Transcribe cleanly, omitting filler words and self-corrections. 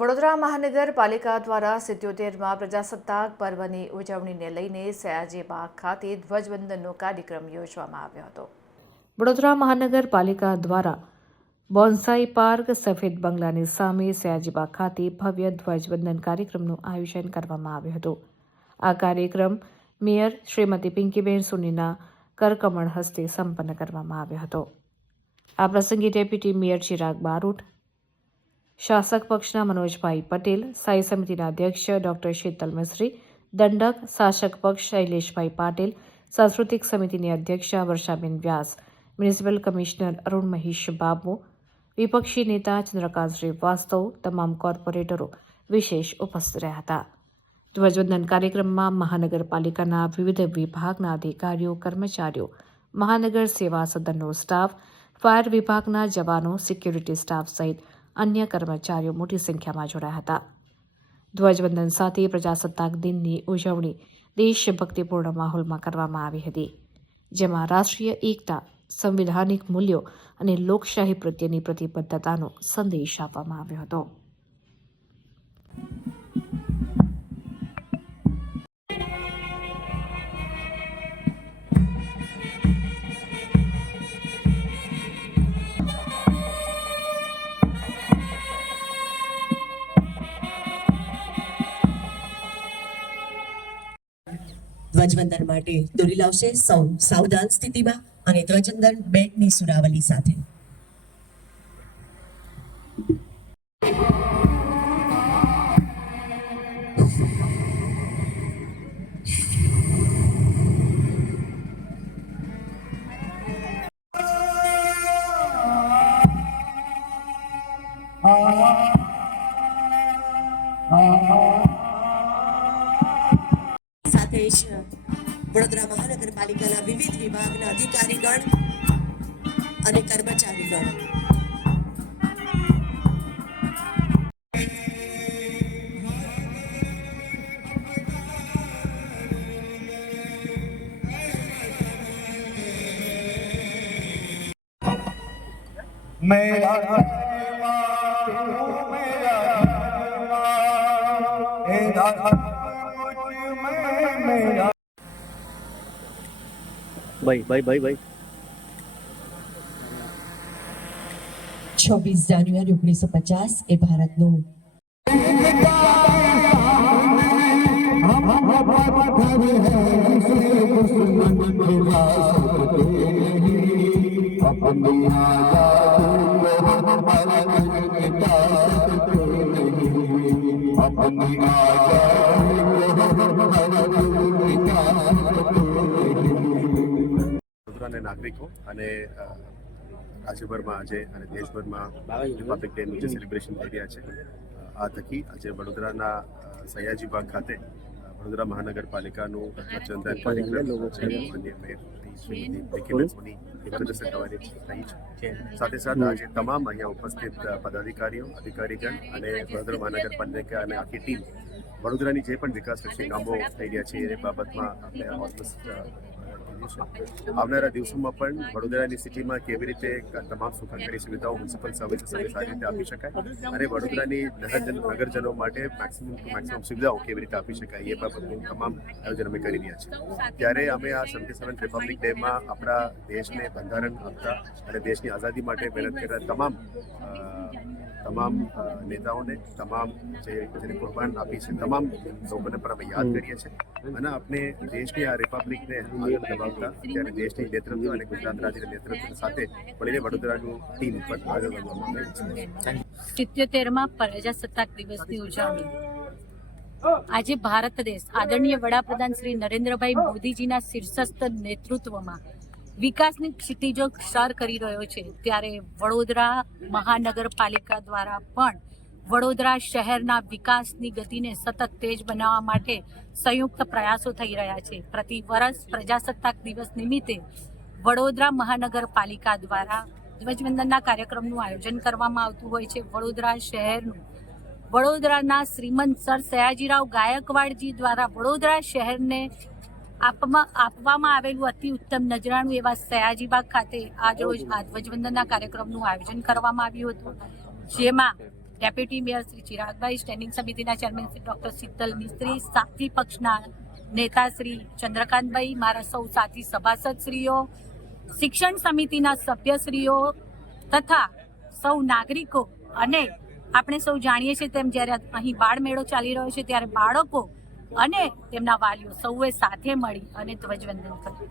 વડોદરા મહાનગરપાલિકા દ્વારા 77માં પ્રજાસત્તાક પર્વની ઉજવણીને લઈને સયાજી બાગ ખાતે ધ્વજવંદનનો કાર્યક્રમ યોજવામાં આવ્યો હતો. વડોદરા મહાનગરપાલિકા દ્વારા બોન્સાઈ પાર્ક સફેદ બંગલાની સામે સયાજી બાગ ખાતે ભવ્ય ધ્વજવંદન કાર્યક્રમનું આયોજન કરવામાં આવ્યું હતું. આ કાર્યક્રમ મેયર શ્રીમતી પિંકીબેન સોનીના કરકમળ હસ્તે સંપન્ન કરવામાં આવ્યો હતો. આ પ્રસંગે ડેપ્યુટી મેયર ચિરાગ બારોટ, શાસક પક્ષના મનોજભાઈ પટેલ, સ્થાયી સમિતિના અધ્યક્ષ ડોક્ટર શીતલ મિસ્ત્રી, દંડક શાસક પક્ષ શૈલેષભાઈ પાટીલ, સાંસ્કૃતિક સમિતિની અધ્યક્ષા વર્ષાબેન વ્યાસ, મ્યુનિસિપલ કમિશનર અરુણ મહેશ બાબુ, વિપક્ષી નેતા ચંદ્રકાંત શ્રીવાસ્તવ, તમામ કોર્પોરેટરો વિશેષ ઉપસ્થિત રહ્યા હતા. ધ્વજવંદન કાર્યક્રમમાં મહાનગરપાલિકાના વિવિધ વિભાગના અધિકારીઓ, કર્મચારીઓ, મહાનગર સેવા સદનનો સ્ટાફ, ફાયર વિભાગના જવાનો, સિક્યુરિટી સ્ટાફ સહિત અન્ય કર્મચારીઓ મોટી સંખ્યામાં જોડાયા હતા. ધ્વજવંદન સાથે પ્રજાસત્તાક દિનની ઉજવણી દેશભક્તિપૂર્ણ માહોલમાં કરવામાં આવી હતી, જેમાં રાષ્ટ્રીય એકતા, સંવિધાનિક મૂલ્યો અને લોકશાહી પ્રત્યેની પ્રતિબદ્ધતાનો સંદેશ આપવામાં આવ્યો હતો. ધ્વજવંદન માટે દોરી લાવશે સૌ સાવધાન સ્થિતિમાં અને ધ્વજવંદન બેન્ડની સુરાવલી સાથે. સાથે જ વડોદરા મહાનગરપાલિકાના વિવિધ વિભાગના અધિકારીગણ અને કર્મચારીગણ ભાઈ 26 જાન્યુઆરી 1950 એ ભારતનું વડોદરાના નાગરિકો અને રાજ્યભરમાં આજે અને દેશભરમાં રિપબ્લિક ડેનું જે સેલિબ્રેશન થઈ રહ્યા છે, આ થકી આજે વડોદરાના સયાજી બાગ ખાતે વડોદરા મહાનગરપાલિકાનું ધ્વજવંદન કાર્યક્રમ સાથે સાથે આજે તમામ અહીંયા ઉપસ્થિત પદાધિકારીઓ, અધિકારીગણ અને વડોદરા મહાનગરપાલિકા અને આખી ટીમ વડોદરાની જે પણ વિકાસલક્ષી કામો થઈ રહ્યા છે એ બાબતમાં આપણે ઓલમોસ્ટ આવનારા દિવસોમાં પણ વડોદરાની સિટીમાં કેવી રીતે તમામ સુખાકારી સુવિધાઓ મ્યુનિસિપલ સર્વિસીસ સારી રીતે આપી શકાય અને વડોદરાની નગરજનો માટે મેક્સિમમ ટુ મેક્સિમમ સુવિધાઓ કેવી રીતે આપી શકાય એ બાબતનું તમામ આયોજન અમે કરી રહ્યા છીએ. ત્યારે અમે આ 77 રિપબ્લિક ડેમાં આપણા દેશને બંધારણ આપતા અને દેશની આઝાદી માટે મહેનત કરતા તમામ નેતાઓને, તમામ જેને કુરબાન આપી છે, તમામ લોકોને પણ અમે યાદ કરીએ છીએ અને આપણે દેશની આ રિપબ્લિકને આગળ દબાવતા અત્યારે દેશની નેતૃત્વ અને ગુજરાત રાજ્યના નેતૃત્વ સાથે મળીને વડોદરાનું ટીમ પર આગળ વધવામાં આવે છે. 77માં પ્રજાસત્તાક દિવસની ઉજવણી આજે ભારત દેશ આદરણીય વડાપ્રધાન શ્રી નરેન્દ્રભાઈ મોદીજીના શીર્ષસ્થ નેતૃત્વમાં વિકાસની ક્ષિતિજો સર કરી રહ્યો છે, ત્યારે વડોદરા મહાનગરપાલિકા દ્વારા પણ વડોદરા શહેરના વિકાસની ગતિને સતત તેજ બનાવવા માટે સંયુક્ત પ્રયાસો થઈ રહ્યા છે. પ્રતિ વર્ષ પ્રજાસત્તાક દિવસ નિમિત્તે વડોદરા મહાનગરપાલિકા દ્વારા ધ્વજવંદનના કાર્યક્રમનું આયોજન કરવામાં આવતું હોય છે. વડોદરા શહેરનું વડોદરાના શ્રીમંત સર સયાજીરાવ ગાયકવાડજી દ્વારા વડોદરા શહેરને આપવામાં આવેલું અતિ ઉત્તમ નજરાણું એવા સયાજીબાગ ખાતે આજરોજ આ ધ્વજવંદનના કાર્યક્રમનું આયોજન કરવામાં આવ્યું હતું, જેમાં ડેપ્યુટી મેયર શ્રી ચિરાગભાઈ, સ્ટેન્ડિંગ સમિતિના ચેરમેન શ્રી ડોક્ટર શીતલ મિસ્ત્રી, સાથી પક્ષના નેતા શ્રી ચંદ્રકાંતભાઈ, મારા સૌ સાથી સભાસદશ્રીઓ, શિક્ષણ સમિતિના સભ્યશ્રીઓ તથા સૌ નાગરિકો, અને આપણે સૌ જાણીએ છીએ તેમ જ્યારે અહીં બાળ મેળો ચાલી રહ્યો છે ત્યારે બાળકો અને તેમના વાલીઓ સૌએ સાથે મળી અને ધ્વજવંદન કર્યું.